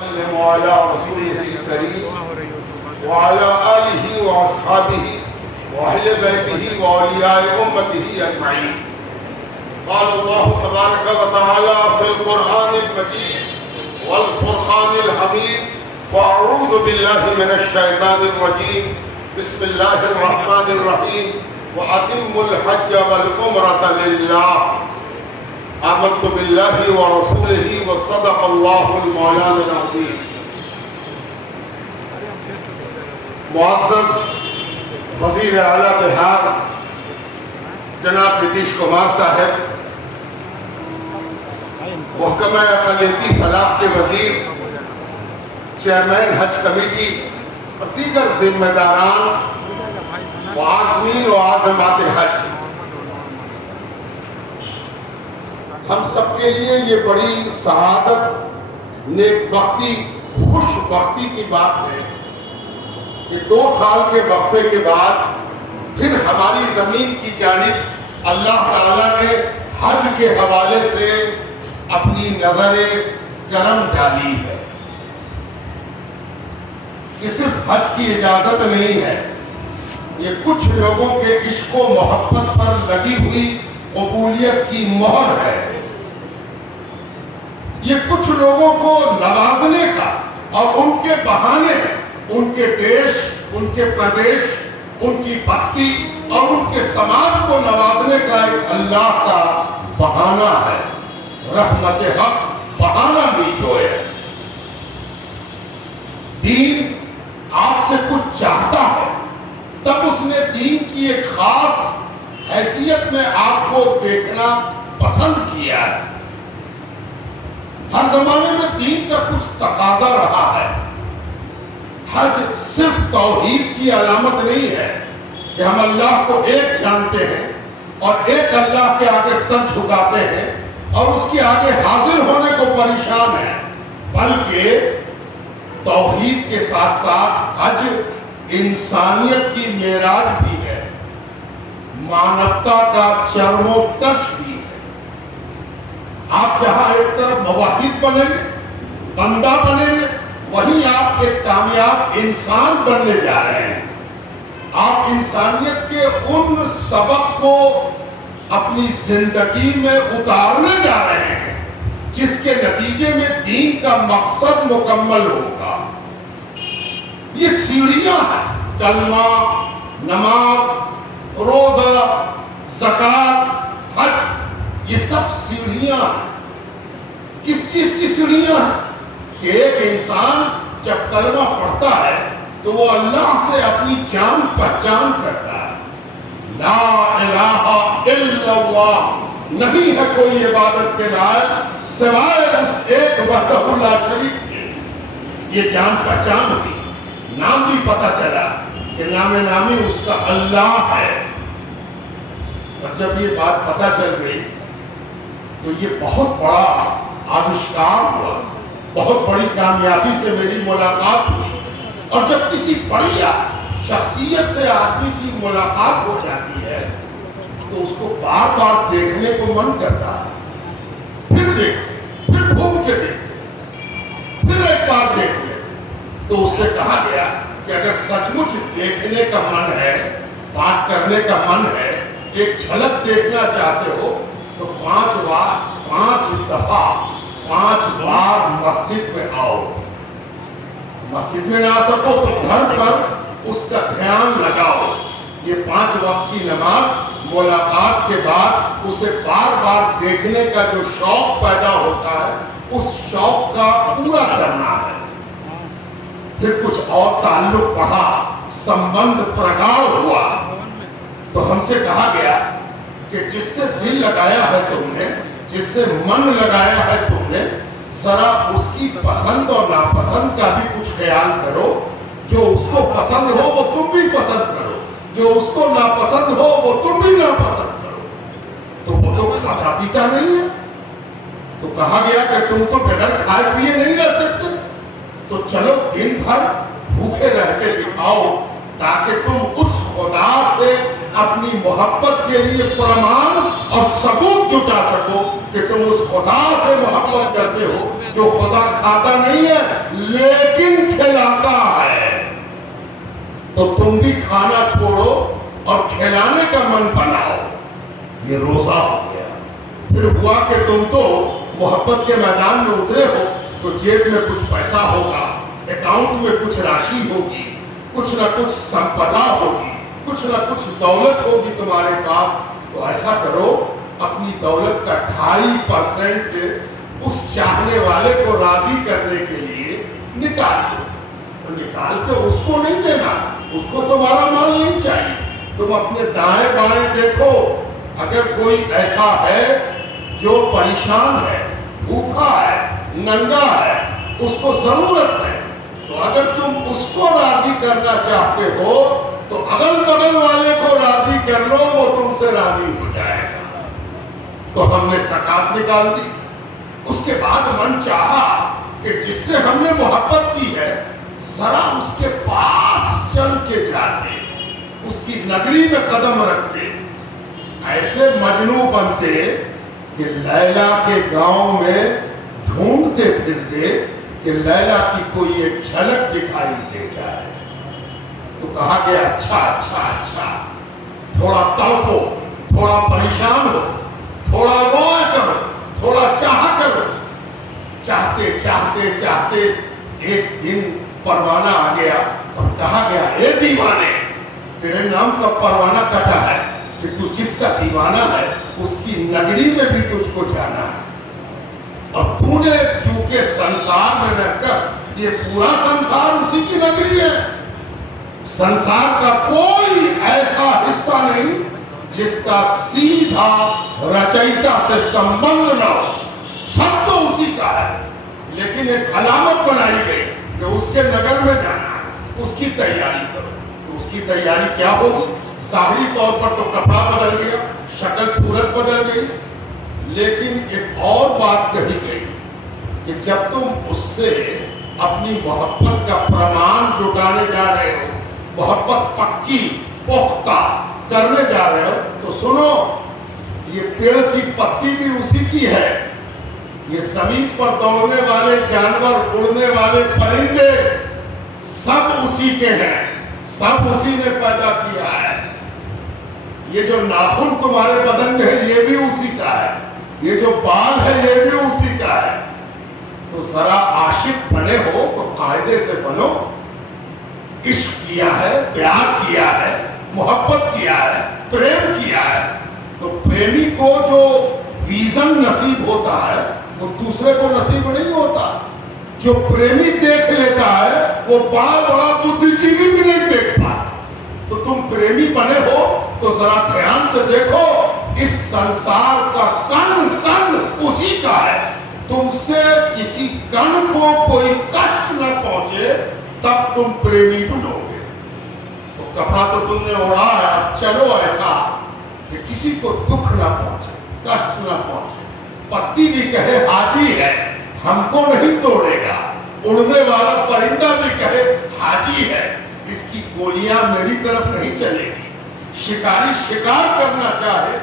وعلى رسوله الكريم وعلى آله وأصحابه وأهل بيته وأولياء أمته أجمعين. قال الله تبارك وتعالى في القرآن المجيد والفرقان الحميد: وأعوذ بالله من الشيطان الرجيم. بسم الله الرحمن الرحيم. وأتموا الحج والعمرة لله. آمنت بالله ورسوله وصدق الله المولانا العظيم. معزز وزیر اعلیٰ بہار جناب نتیش کمار صاحب، محکمہ اقلیتی فلاح کے وزیر، چیئرمین حج کمیٹی اور دیگر ذمہ داران وعازمین و عازمات حج، ہم سب کے لیے یہ بڑی سعادت، نیک بختی، خوش بختی کی بات ہے کہ 2 سال کے وقفے کے بعد پھر ہماری زمین کی جانب اللہ تعالیٰ نے حج کے حوالے سے اپنی نظر کرم ڈالی ہے۔ یہ صرف حج کی اجازت نہیں ہے، یہ کچھ لوگوں کے عشق و محبت پر لگی ہوئی قبولیت کی مہر ہے۔ یہ کچھ لوگوں کو نوازنے کا اور ان کے بہانے ان کے دیش، ان کے پردیش، ان کی بستی اور ان کے سماج کو نوازنے کا ایک اللہ کا بہانہ ہے، رحمت حق بہانہ بھی جو ہے۔ دین آپ سے کچھ چاہتا ہے تب اس نے دین کی ایک خاص حیثیت میں آپ کو دیکھنا پسند کیا ہے۔ ہر زمانے میں دین کا کچھ تقاضا رہا ہے۔ حج صرف توحید کی علامت نہیں ہے کہ ہم اللہ کو ایک جانتے ہیں اور ایک اللہ کے آگے سر جھکاتے ہیں اور اس کے آگے حاضر ہونے کو پریشان ہیں، بلکہ توحید کے ساتھ ساتھ حج انسانیت کی معراج بھی ہے، مانوتا کا چرم و کش بھی ہے۔ آپ جہاں ایک طرف موحد بنیں گے، بندہ بنیں گے، وہیں آپ ایک کامیاب انسان بننے جا رہے ہیں۔ آپ انسانیت کے ان سبق کو اپنی زندگی میں اتارنے جا رہے ہیں جس کے نتیجے میں دین کا مقصد مکمل ہوگا۔ یہ سیڑھیاں ہیں، کلمہ، نماز، روزہ، زکوٰۃ، حج، یہ سب سیڑھیاں ہیں۔ کس چیز کی سیڑھیاں ہیں؟ کہ ایک انسان جب کلمہ پڑھتا ہے تو وہ اللہ سے اپنی جان پہچان کرتا ہے۔ لا الہ الا اللہ، نہیں ہے کوئی عبادت کے لائق سوائے اس ایک وحدہ لا شریک کے۔ یہ جان پہچان ہوئی، نام بھی پتہ چلا کہ نام نامی اس کا اللہ ہے۔ اور جب یہ بات پتہ چل گئی تو یہ بہت بڑا آوشکار ہوا، بہت بڑی کامیابی سے میری ملاقات ہوئی۔ اور جب کسی بڑی شخصیت سے آدمی کی ملاقات ہو جاتی ہے تو اس کو بار بار دیکھنے کو من کرتا ہے، پھر دیکھتے، پھر گھوم کے دیکھتے، پھر ایک بار دیکھ لیں۔ تو اس سے کہا گیا کہ اگر سچ مچ دیکھنے کا من ہے، بات کرنے کا من ہے، ایک جھلک دیکھنا چاہتے ہو تو 5 دفعہ 5 بار مسجد میں آؤ۔ مسجد میں نہ آ سکو تو گھر پر اس کا دھیان لگاؤ۔ یہ 5 وقت کی نماز ملاقات کے بعد اسے بار بار دیکھنے کا جو شوق پیدا ہوتا ہے، اس شوق کا پورا کرنا ہے۔ پھر کچھ اور تعلق بڑھا، سمبند پرگاڑ ہوا تو ہم سے کہا گیا کہ جس سے دل لگایا ہے تم نے، جس سے من لگایا ہے تم نے، ذرا اس کی پسند اور ناپسند کا بھی کچھ خیال کرو۔ جو اس کو پسند ہو وہ تم بھی پسند کرو، جو اس کو ناپسند ہو وہ تم بھی ناپسند کرو۔ تو وہ تو کھاتا پیتا نہیں ہے۔ تو کہا گیا کہ تم تو بغیر کھائے پیے نہیں رہ سکتے، تو چلو دن بھر بھوکے رہ کے دکھاؤ تاکہ تم اس خدا سے اپنی محبت کے لیے پرمان اور ثبوت جٹا سکو کہ تم اس خدا سے محبت کرتے ہو جو خدا کھاتا نہیں ہے لیکن کھلاتا ہے، تو تم بھی کھانا چھوڑو اور کھلانے کا من بناؤ۔ یہ روزہ ہو گیا۔ پھر ہوا کہ تم تو محبت کے میدان میں اترے ہو تو جیب میں کچھ پیسہ ہوگا، اکاؤنٹ میں کچھ راشی ہوگی، کچھ نہ کچھ سمپدا ہوگی، کچھ نہ کچھ دولت ہوگی تمہارے پاس۔ تو ایسا کرو، اپنی دولت کا 2.5% اس چاہنے والے کو راضی کرنے کے لیے نکال دو۔ نکال کے اس کو نہیں دینا، اس کو تمہارا مال نہیں چاہیے۔ تم اپنے دائیں بائیں دیکھو، اگر کوئی ایسا ہے جو پریشان ہے، بھوکا ہے، ننگا ہے، اس کو ضرورت ہے، تو اگر تم اس کو راضی کرنا چاہتے ہو تو اگل بغل والے کو راضی کر لو، وہ تم سے راضی ہو جائے گا۔ تو ہم نے زکات نکال دی۔ اس کے بعد من چاہا کہ جس سے ہم نے محبت کی ہے ذرا اس کے پاس چل کے جاتے، اس کی نگری میں قدم رکھتے، ایسے مجنوں بنتے کہ لیلا کے گاؤں میں ڈھونڈتے پھرتے کہ لیلا کی کوئی ایک جھلک دکھائی دے جائے۔ تو کہا کہ اچھا، تھوڑا تڑپو، تھوڑا پریشان ہو، تھوڑا رویا کرو، تھوڑا چاہا کرو۔ چاہتے چاہتے چاہتے ایک دن پروانہ آ گیا اور کہا گیا، اے دیوانے، تیرے نام کا پروانہ کٹا ہے کہ تو جس کا دیوانہ ہے اس کی نگری میں بھی تجھ کو جانا ہے۔ اور تو نے چونکہ سنسار میں رہ کر، یہ پورا سنسار اسی کی نگری ہے، سنسار کا کوئی ایسا حصہ نہیں جس کا سیدھا رچیتا سے سمبند نہ ہو، سب تو اسی کا ہے، لیکن ایک علامت بنائی گئی کہ اس کے نگر میں جانا ہے، اس کی تیاری کرو۔ تو اس کی تیاری کیا ہوگی؟ ظاہری طور پر تو کپڑا بدل گیا، شکل صورت بدل گئی، لیکن ایک اور بات کہی گئی کہ جب تم اس سے اپنی محبت کا پرمان جٹانے جا رہے ہو، محبت پکی پختہ کرنے جا رہے ہو، تو سنو، یہ پیڑ کی پتی بھی اسی کی ہے، یہ زمین پر دوڑنے والے جانور، اڑنے والے پرندے سب اسی کے ہیں، سب اسی نے پیدا کیا ہے۔ یہ جو ناخن تمہارے بدن میں ہے یہ بھی اسی کا ہے، یہ جو بال ہے یہ بھی اسی کا ہے۔ تو ذرا عاشق بنے ہو تو قاعدے سے بنو۔ عشق کیا ہے، پیار کیا ہے، محبت کیا ہے، پریم کیا ہے، تو پریمی کو جو ویژن نصیب ہوتا ہے وہ دوسرے کو نصیب نہیں ہوتا۔ جو پریمی دیکھ لیتا ہے وہ بڑا بڑا بدھ جیوی بھی نہیں دیکھ پاتا۔ تو تم پریمی بنے ہو تو ذرا دھیان سے دیکھو، اس سنسار کا کن کن اسی کا ہے، تم سے کسی کن کو کوئی کشٹ نہ پہنچے تب تم پریمی بنو گے۔ تو کپڑا تو تم نے اوڑھا ہے، اب چلو ایسا کہ کسی کو دکھ نہ پہنچے، کشٹ نہ پہنچے۔ پتی بھی کہے حاجی ہے، ہم کو نہیں توڑے گا، اڑنے والا پرندہ بھی کہے حاجی ہے، اس کی گولیاں میری طرف نہیں چلے گی۔ شکاری شکار کرنا چاہے،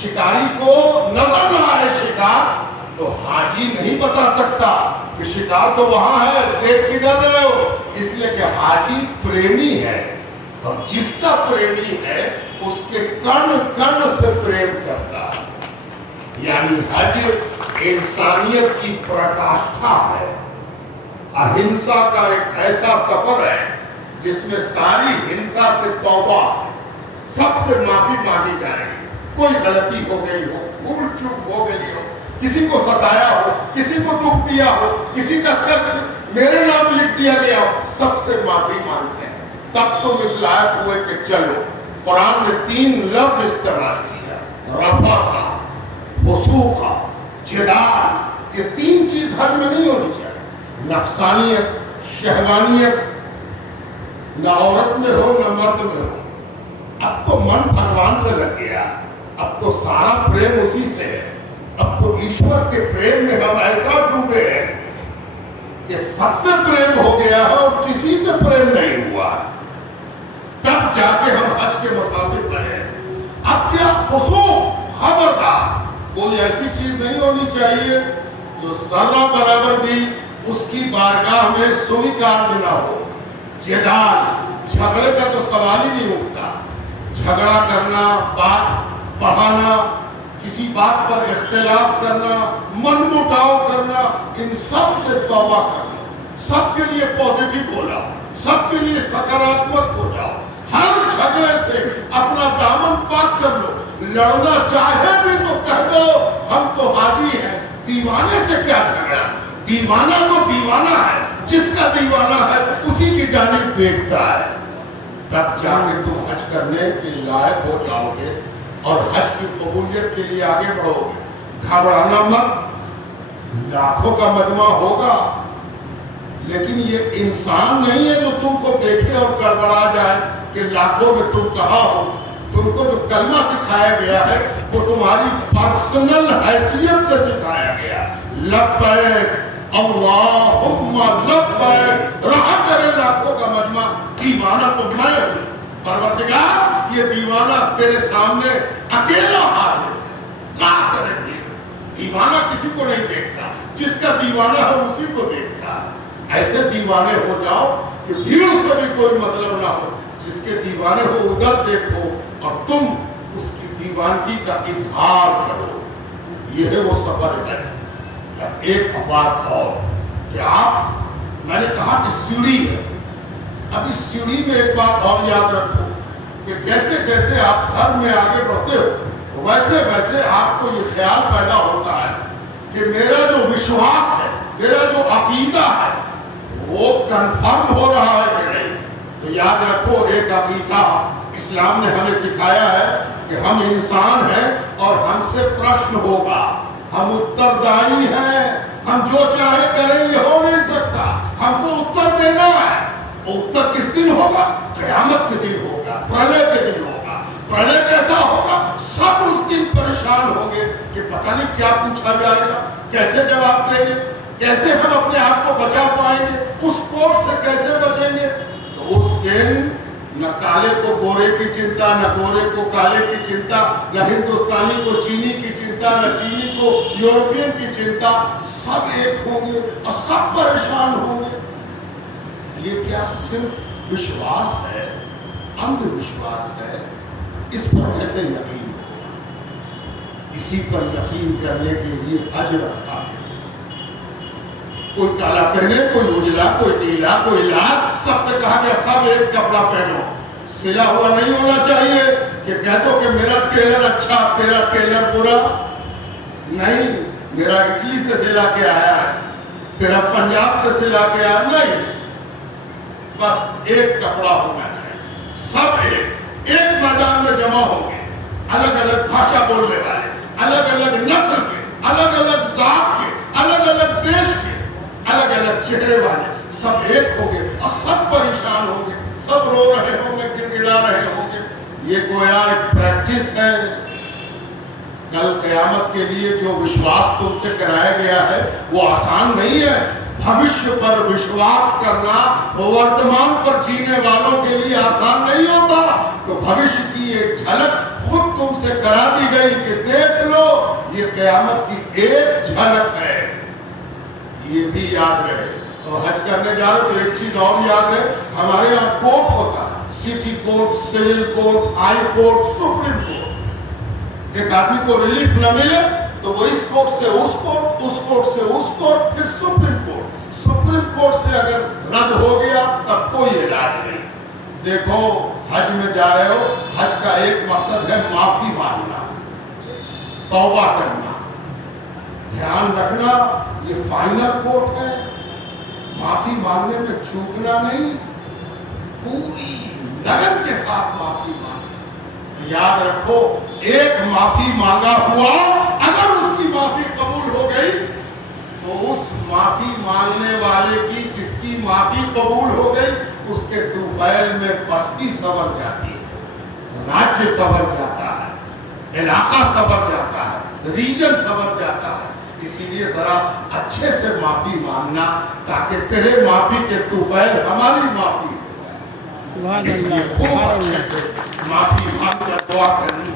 شکاری کو نظر نہ آئے شکار، تو حاجی نہیں بتا سکتا کہ شکار تو وہاں ہے، دیکھ کدھر رہے ہو، اس لیے کہ حاجی پریمی ہے، اور جس کا پریمی ہے اس کے کن کن سے پریم کرتا ہے۔ یعنی حج انسانیت کی پرکاشٹھا ہے، اہنسا کا ایک ایسا سفر ہے جس میں ساری ہنسا سے توبہ، سب سے معافی مانگی جا رہی ہے۔ کوئی غلطی ہو گئی ہو، بھول چوک ہو گئی ہو، کسی کو ستایا ہو، کسی کو دکھ دیا ہو، کسی کا قرض میرے نام لکھ دیا گیا ہو، سب سے معافی مانگتے ہیں۔ تب تم اس لائق ہوئے کہ چلو۔ قرآن نے 3 لفظ استعمال کیا، رفثا، فسوقا، جدال۔ یہ 3 چیز حج میں نہیں ہونی چاہیے، نفسانیت، شہوانیت، نہ عورت میں ہو نہ مرد میں ہو۔ اب تو من بھگوان سے لگ گیا، اب تو سارا پریم اسی سے ہے، اب تو ایشور کے پریم میں ہم ایسا ڈوبے ہیں کہ سب سے پریم ہو گیا ہے اور کسی سے پریم نہیں ہوا، تب جا کے ہم حج کے مسافر بنے۔ اب کیا فسوق، خبردار کوئی ایسی چیز نہیں ہونی چاہیے جو ذرہ برابر بھی اس کی بارگاہ میں سویکار نہ ہو. جدال جھگڑے کا تو سوال ہی نہیں اٹھتا. جھگڑا کرنا، بات بڑھانا، کسی بات پر اختلاف کرنا، من مٹاؤ کرنا، ان سب سے توبہ کرنا. سب کے لیے پازیٹیو ہو جاؤ، سب کے لیے سکاراتمک ہو جاؤ. ہر جھگڑے سے اپنا دامن پاک کر لو. لڑنا چاہے بھی تو کہہ دو ہم تو حاجی ہیں. دیوانے سے کیا جھگڑا؟ دیوانہ تو دیوانہ ہے، جس کا دیوانہ ہے اسی کی جانب دیکھتا ہے. تب جا کے تم حج کرنے کے لائق ہو جاؤ گے اور حج کی قبولیت کے لیے آگے بڑھو گے. گھبرانا مت. لاکھوں کا مجمع ہوگا لیکن یہ انسان نہیں ہے جو تم کو دیکھے اور گڑبڑا جائے کہ لاکھوں میں تم کہاں ہو. تم کو جو کلمہ سکھایا گیا ہے وہ تمہاری پرسنل حیثیت سے سکھایا گیا. لبیک اللہم لبیک. رہا کرے لاکھوں کا مجمع، دیوانہ تو میں ہوں. پروردگار یہ دیوانہ تیرے سامنے اکیلا حاضر نہ کریں گے. دیوانہ کسی کو نہیں دیکھتا، جس کا دیوانہ ہے اسی کو دیکھتا. ایسے دیوانے ہو جاؤ کہ بھیڑ سے بھی کوئی مطلب نہ ہو. جس کے دیوانے ہو ادھر دیکھو اور تم اس کی دیوانگی کا اظہار کرو. یہ ہے وہ سفر ہے. ایک بات اور کہ آپ، میں نے کہا کہ سیڑھی ہے. اب اس سیڑھی میں ایک بات اور یاد رکھو کہ جیسے جیسے آپ گھر میں آگے بڑھتے ہو ویسے ویسے آپ کو یہ خیال پیدا ہوتا ہے کہ میرا جو وشواس ہے، میرا جو عقیدہ ہے وہ کنفرم ہو رہا ہے کہ نہیں. تو یاد رکھو ایک عقیدہ اسلام نے ہمیں سکھایا ہے کہ ہم انسان ہیں اور ہم سے پرشن ہوگا. ہم اتردائی ہیں. ہم جو چاہے کریں یہ ہو نہیں سکتا. ہم کو اتر دینا ہے. اتر کس دن ہوگا؟ قیامت کے دن ہوگا، پرلے کے دن ہوگا. پرلے کیسا ہوگا؟ سب اس دن پریشان ہوں گے کہ پتہ نہیں کیا پوچھا جائے گا، کیسے جواب دیں گے، کیسے ہم اپنے آپ کو بچا پائیں گے، اس کوٹ سے کیسے بچیں گے. تو اس دن نہ کالے کو گورے کی چنتا، نہ گورے کو کالے کی چنتا، نہ ہندوستانی کو چینی کی چنتا، نہ چینی کو یورپین کی چنتا. سب ایک ہوں گے اور سب پریشان ہوں گے. یہ کیا صرف وشواس ہے، اندھ وشواس ہے؟ اس پر کیسے یقین ہوگا؟ اسی پر یقین کرنے کے لیے حج رکھا ہے. کوئی کالا پہنے، کوئی اجلا، کوئی نیلا، کوئی لال. سب سے کہا گیا سب ایک کپڑا پہنو. سلا ہوا نہیں ہونا چاہیے کہ کہہ دو کہ میرا ٹیلر اچھا تیرا ٹیلر برا. نہیں، میرا اٹلی سے سلا کے آیا ہے، تیرا پنجاب سے سلا کے آیا. نہیں، بس ایک کپڑا ہونا چاہیے. سب ایک میدان میں جمع ہوں گے. الگ الگ بھاشا بولنے والے، الگ الگ نسل کے، الگ الگ ذات کے، الگ الگ دیش کے، الگ الگ چہرے والے. سب ایک ہوں گے اور سب پریشان ہوں گے. سب رو رہے ہوں گے، گڑگڑا رہے ہوں گے. یہ گویا ایک پریکٹس ہے. کل قیامت کے لیے جو وشواس تم سے کرایا گیا ہے وہ آسان نہیں ہے. بھوشیہ پر وشواس کرنا ورتمان پر جینے والوں کے لیے آسان نہیں ہوتا. تو بھوشیہ کی ایک جھلک خود تم سے کرا دی گئی کہ دیکھ لو یہ قیامت کی ایک جھلک ہے. یہ بھی یاد رہے. اور حج کرنے جا رہے تو ایک چیز اور یاد رہے، ہمارے یہاں کورٹ ہوتا ہے، city court, civil court, high court, supreme court. ایک آدمی کو ریلیف نہ ملے تو وہ اس کورٹ سے اس کورٹ، اس کورٹ سے اس کورٹ، پھر سپریم کورٹ. سپریم کورٹ سے اگر رد ہو گیا تب کوئی علاج نہیں. دیکھو حج میں جا رہے ہو، حج کا ایک مقصد ہے معافی مانگنا، توبہ کرنا. دھیان رکھنا یہ فائنل کورٹ ہے. معافی مانگنے میں چوکنا نہیں، پوری لگن کے ساتھ معافی مانگنا. یاد رکھو ایک معافی مانگا ہوا اگر اس کی معافی قبول ہو گئی تو اس معافی مانگنے والے کی جس کی معافی قبول ہو گئی اس کے طفیل میں بستی سنور جاتی ہے، راجیہ سنور جاتا ہے، علاقہ سنور جاتا ہے، ریجن سنور جاتا ہے. اسی لیے ذرا اچھے سے معافی مانگنا تاکہ تیرے معافی کے طفیل ہماری معافی ہو. اس لیے خوب اچھے سے معافی مانگ کر دعا کرنی.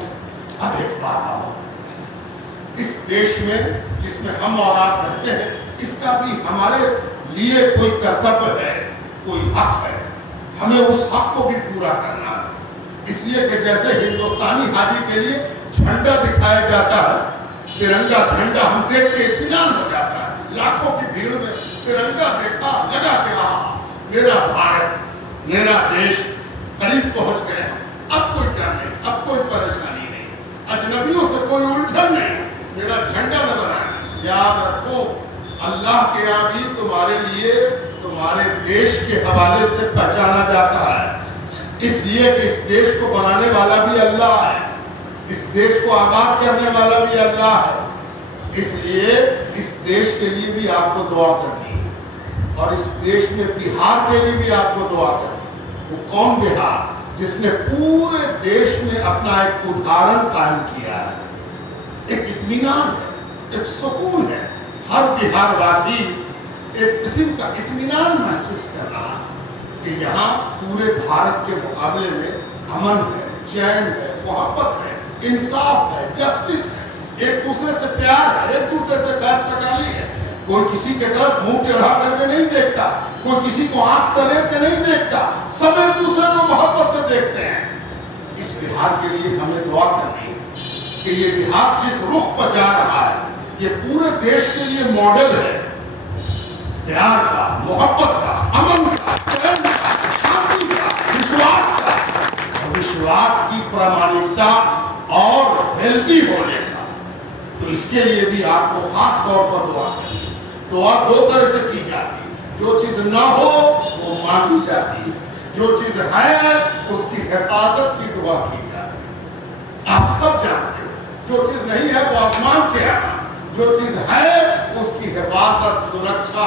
اب ایک بات آؤ، اس دیش میں جس میں ہم اور آپ رہتے ہیں اس کا بھی ہمارے لیے کوئی کرتویہ ہے، کوئی حق ہے، ہمیں اس حق کو بھی پورا کرنا ہے۔ اس لیے کہ جیسے ہندوستانی حاجی کے لیے جھنڈا دکھایا جاتا ہے، ترنگا جھنڈا ہم دیکھ کے اطمینان ہو جاتا ہے، لاکھوں کی بھیڑ میں ترنگا دیکھا، لگا کہ میرا بھارت، میرا دیش قریب پہنچ گیا، اب کوئی ڈر نہیں، اب کوئی پریشانی نہیں، اجنبیوں سے کوئی الجھن نہیں، میرا جھنڈا نظر آئے۔ یاد رکھو اللہ کے یہاں بھی تمہارے لیے تمہارے دیش کے حوالے سے پہچانا جاتا ہے، اس لیے کہ اس دیش کو بنانے والا بھی اللہ ہے، اس دیش کو آباد کرنے والا بھی اللہ ہے، اس لیے اس دیش کے لیے بھی آپ کو دعا کرنی ہے، اور اس دیش میں بہار کے لیے بھی آپ کو دعا کرنی ہے۔ وہ کون بہار؟ جس نے پورے دیش میں اپنا ایک ادھارن قائم کیا ہے، ایک اطمینان ہے، ایک سکون ہے، ہر بہار واسی ایک قسم کا اطمینان محسوس کر رہا ہے کہ یہاں پورے بھارت کے مقابلے میں امن ہے، چین ہے، محبت ہے، انصاف ہے، جسٹس ہے، ایک دوسرے سے پیار ہے، ایک دوسرے سے خیر سگالی ہے، کوئی کسی کے طرف منہ ٹیڑھا کر کے نہیں دیکھتا، کوئی کسی کو آنکھ تلیر کے نہیں دیکھتا، سب ایک دوسرے کو محبت سے دیکھتے ہیں۔ اس بہار کے لیے ہمیں دعا کرنی ہے کہ یہ بہار جس رخ پر جا رہا ہے یہ پورے دیش کے لیے ماڈل ہے، پیار کا، محبت کا، امن کا، چین کا، شانتی کا، وشواس کا، اور وشواس کی پرامانکتا اور ہیلدی ہونے کا۔ تو اس کے لیے بھی آپ کو خاص طور پر دعا کرنی ہے۔ دعا دو طرح سے کی جاتی ہے، جو چیز نہ ہو وہ مانگی جاتی ہے، جو چیز ہے اس کی حفاظت کی دعا کی جاتی ہے۔ آپ سب جانتے ہو جو چیز نہیں ہے وہ آپ مانگتے آنا، جو چیز ہے اس کی حفاظت، سرکشا۔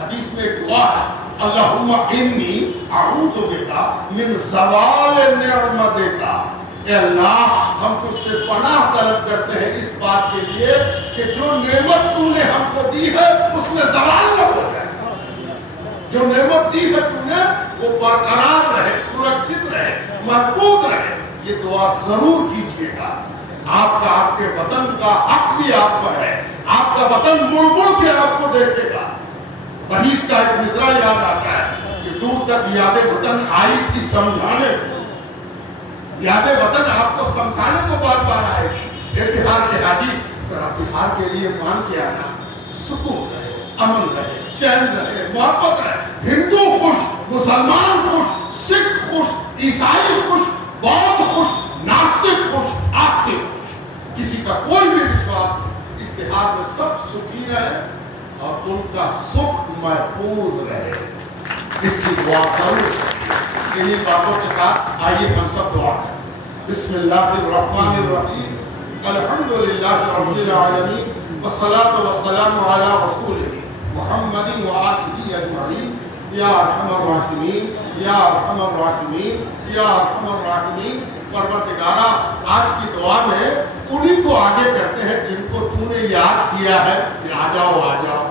حدیث میں ایک دعا ہے، اللہم انی اعوذ بک من زوال نعمتک، اے اللہ ہم تجھ سے پناہ طلب کرتے ہیں اس بات کے لیے کہ جو نعمت تو نے ہم کو دی ہے اس میں زوال نہ ہو جائے، جو نعمت دی ہے تو نے وہ برقرار رہے، سرکشت رہے، محفوظ رہے۔ یہ دعا ضرور کیجیے گا۔ آپ کا، آپ کے وطن کا حق بھی آپ پر ہے، آپ کا وطن مڑ مڑ کے آپ کو دیکھے گا۔ وحید کا ایک مصرع یاد آتا ہے کہ دور تک یاد وطن آئی تھی سمجھانے کو، یاد وطن آپ کو سمجھانے کو بار بار آئے گی۔ اے بہار کے حاجی، ذرا بہار کے لیے مان کے آنا، سکون رہے، امن رہے، چین رہے، محبت رہے، ہندو خوش، مسلمان خوش، سکھ خوش، عیسائی خوش، بودھ خوش، ناستک خوش، آستک خوش، کسی کا کوئی بھی وشواس نہیں، اس بہار میں سب سکھی رہے اور ان کا سکھ محفوظ رہے، اس کی دعا ضرور کریں۔ انہی باتوں کے ساتھ آئیے ہم سب دعا کریں۔ بسم اللہ الرحمن الرحیم، الحمدللہ رب العالمین، والصلاة والسلام علی رسولہ محمد وآلہ اجمعین، یا ارحم الراحمین، یا ارحم الراحمین، یا ارحم الراحمین۔ پروردگارہ، آج کی دعا میں انہی کو آگے کرتے ہیں جن کو تو نے یاد کیا ہے کہ آ جاؤ آ جاؤ۔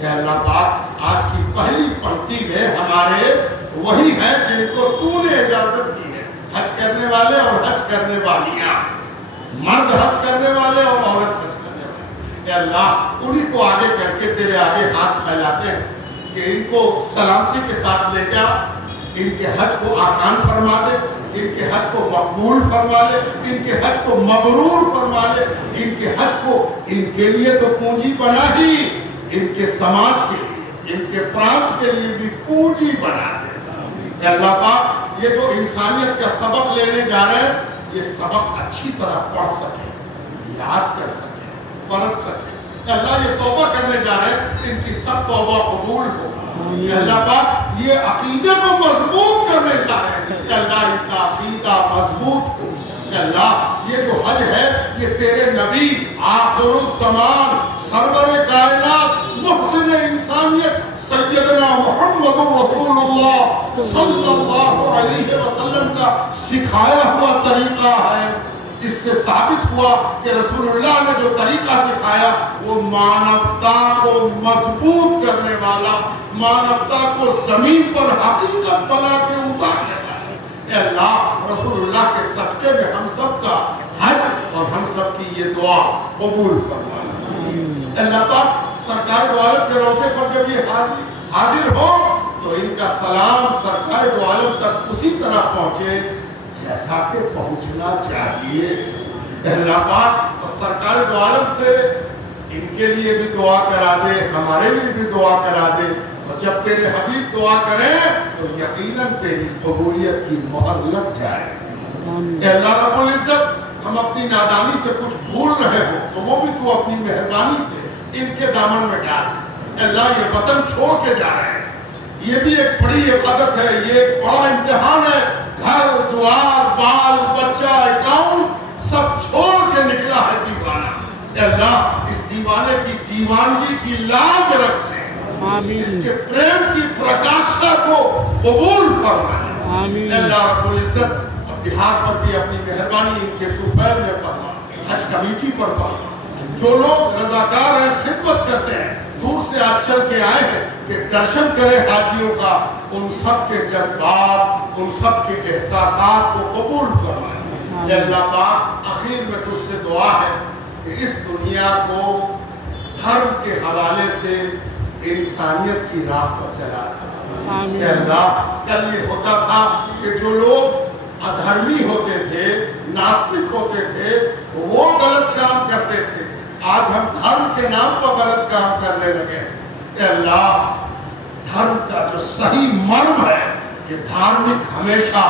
اے اللہ پاک، آج کی پہلی پنکتی میں ہمارے وہی ہیں جن کو تو نے اجازت کی ہے، حج کرنے والے اور حج کرنے والیاں، مرد حج کرنے والے اور عورت حج کرنے والے۔ اے اللہ، انہی کو آگے کر کے تیرے آگے ہاتھ پھیلاتے ہیں کہ ان کو سلامتی کے ساتھ لے جا، ان کے حج کو آسان فرما دے، ان کے حج کو مقبول فرما لے، ان کے حج کو مبرور فرما لے، ان کے حج کو ان کے لیے تو پونجی بنا ہی، ان کے سماج کے لیے، ان کے پرانت کے لیے بھی پونجی بنا دے۔ اے اللہ پاک، یہ جو انسانیت کا سبق لینے جا رہے ہیں، یہ سبق اچھی طرح پڑھ سکے، یاد کر سکے، پرکھ سکے۔ اے اللہ، یہ توبہ کرنے جا رہے ہیں، ان کی سب توبہ قبول ہو۔ اے اللہ پاک، یہ عقیدے کو مضبوط کرنے جا رہے ہیں، اے اللہ ان کا عقیدہ مضبوط ہو۔ اے اللہ، یہ جو حج ہے یہ تیرے نبی آخر الزمان، سرور کائنات، محسن انسانیت سیدنا محمد رسول اللہ صلی اللہ علیہ وسلم کا سکھایا ہوا طریقہ ہے۔ اس سے ثابت ہوا کہ رسول اللہ نے جو طریقہ سکھایا وہ مانوتا کو مضبوط کرنے والا، مانوتا کو زمین پر حقیقت بنا کے اتارنے والا۔ اے اللہ، رسول اللہ کے صدقے میں ہم سب کا حج اور ہم سب کی یہ دعا قبول فرما۔ اللہ پاک، سرکار دو عالم کے روضے پر جب یہ حاضر ہو تو ان کا سلام سرکار دو عالم تک اسی طرح پہنچے جیسا کہ پہنچنا چاہیے۔ اللہ پاک اور سرکار دو عالم سے ان کے لیے بھی دعا کرا دے، ہمارے لیے بھی دعا کرا دے، اور جب تیرے حبیب دعا کریں تو یقیناً تیری قبولیت کی مہر لگ جائے۔ اے اللہ رب العزت، ہم اپنی نادانی سے کچھ بھول رہے ہو تو وہ بھی تو اپنی مہربانی سے ان کے دامن میں ڈال۔ اے اللہ، یہ وطن چھوڑ کے جا رہے ہیں، یہ بھی ایک بڑی عبادت ہے، یہ ایک بڑا امتحان ہے۔ گھر دوار بال بچہ اکاؤنٹ سب چھوڑ کے نکلا ہے دیوانہ۔ اے اللہ، اس دیوانے کی دیوانگی کی لاج رکھ لیں، اس کے پریم کی پرکاشا کو قبول فرما۔ اے اللہ رب العزت، بہار پر بھی اپنی مہربانی ان کے طوفان میں فرما، حج کمیٹی پر فرما، جو لوگ رضاکار ہیں خدمت کرتے ہیں دور سے آج چل کے آئے ہیں کہ درشن کرے حاجیوں کا، ان سب کے جذبات ان سب کے احساسات کو قبول فرمائے۔ اے اللہ پاک، اخیر میں تجھ سے دعا ہے کہ اس دنیا کو دھرم کے حوالے سے انسانیت کی راہ پر چلا دے۔ اے اللہ، کل یہ ہوتا تھا کہ جو لوگ ادھرمی ہوتے تھے، ناستک ہوتے تھے، وہ غلط کام کرتے تھے، آج ہم دھرم کے نام پر غلط کام کرنے لگے۔ اے اللہ، دھرم کا جو صحیح مرم ہے کہ دھارمک ہمیشہ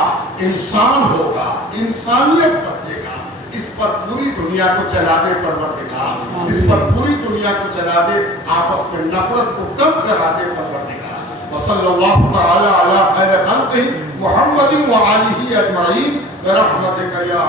انسان ہوگا، انسانیت بنے گا، اس پر پوری دنیا کو چلا دے پروردگار، اس پر پوری دنیا کو چلا دے، آپس میں نفرت کو کم کرا دے پروردگار۔ وصلی اللہ تعالی علی خیر خلقہ محمد وآلہ اجمعین برحمتک یا